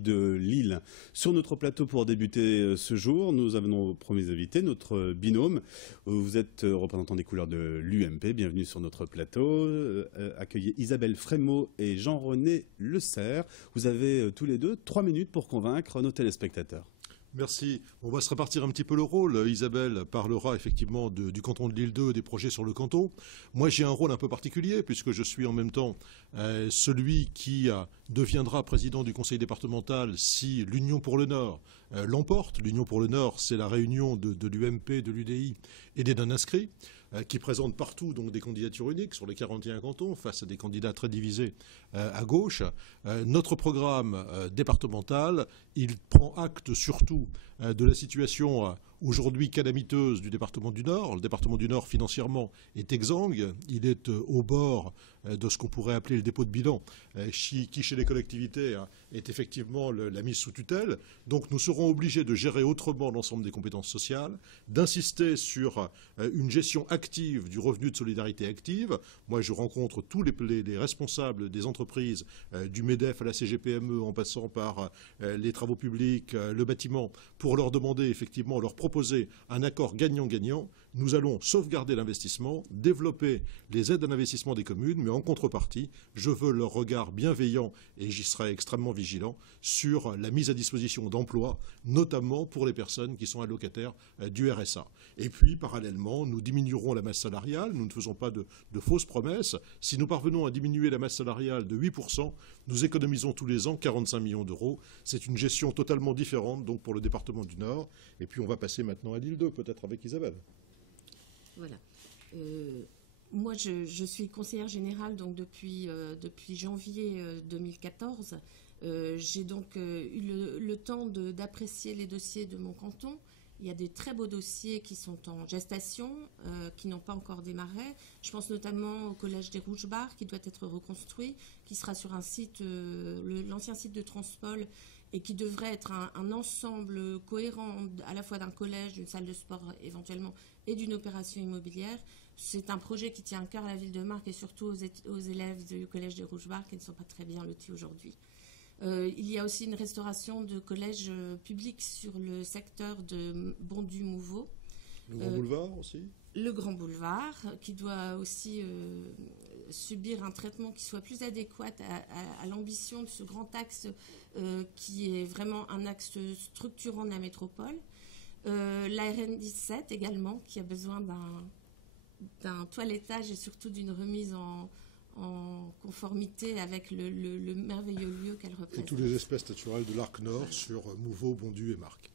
de Lille. Sur notre plateau pour débuter ce jour, nous avons nos premiers invités, notre binôme. Vous êtes représentant des couleurs de l'UMP, bienvenue sur notre plateau. Accueillez Isabelle Frémaux et Jean-René Le Serre. Vous avez tous les deux 3 minutes pour convaincre nos téléspectateurs. Merci. On va se répartir un petit peu le rôle. Isabelle parlera effectivement du canton de Lille 2 et des projets sur le canton. Moi, j'ai un rôle un peu particulier puisque je suis en même temps celui qui deviendra président du conseil départemental si l'Union pour le Nord l'emporte. L'Union pour le Nord, c'est la réunion de l'UMP, de l'UDI et des non-inscrits qui présentent partout donc des candidatures uniques sur les 41 cantons face à des candidats très divisés à gauche. Notre programme départemental, il prend acte surtout de la situation aujourd'hui calamiteuse du département du Nord. Le département du Nord, financièrement, est exsangue. Il est au bord de ce qu'on pourrait appeler le dépôt de bilan, qui, chez les collectivités, est effectivement la mise sous tutelle. Donc nous serons obligés de gérer autrement l'ensemble des compétences sociales, d'insister sur une gestion active du revenu de solidarité active. Moi, je rencontre tous les responsables des entreprises, du MEDEF à la CGPME, en passant par les travaux publics, le bâtiment, pour leur demander effectivement, leur proposer un accord gagnant-gagnant. Nous allons sauvegarder l'investissement, développer les aides à l'investissement des communes, mais en contrepartie, je veux leur regard bienveillant, et j'y serai extrêmement vigilant, sur la mise à disposition d'emplois, notamment pour les personnes qui sont allocataires du RSA. Et puis, parallèlement, nous diminuerons la masse salariale, nous ne faisons pas de fausses promesses. Si nous parvenons à diminuer la masse salariale de 8%, nous économisons tous les ans 45 millions d'euros. C'est une gestion totalement différente donc pour le département du Nord. Et puis on va passer maintenant à Lille 2, peut-être avec Isabelle. Voilà. Moi, je suis conseillère générale donc depuis janvier 2014. J'ai donc eu le temps d'apprécier les dossiers de mon canton. Il y a des très beaux dossiers qui sont en gestation, qui n'ont pas encore démarré. Je pense notamment au collège des Rouges-Barres qui doit être reconstruit, qui sera sur un site, l'ancien site de Transpol, et qui devrait être un ensemble cohérent à la fois d'un collège, d'une salle de sport éventuellement et d'une opération immobilière. C'est un projet qui tient à cœur à la ville de Marcq et surtout aux élèves du collège des Rouges-Barres qui ne sont pas très bien lotis aujourd'hui. Il y a aussi une restauration de collèges publics sur le secteur de Bondu-Mouveau. Le Grand Boulevard aussi. Le Grand Boulevard, qui doit aussi subir un traitement qui soit plus adéquat à l'ambition de ce grand axe qui est vraiment un axe structurant de la métropole. La RN 17 également, qui a besoin d'un toilettage et surtout d'une remise en conformité avec le merveilleux lieu qu'elle représente. Et tous les espèces naturelles de l'arc nord sur Mouveau, Bondu et Marcq.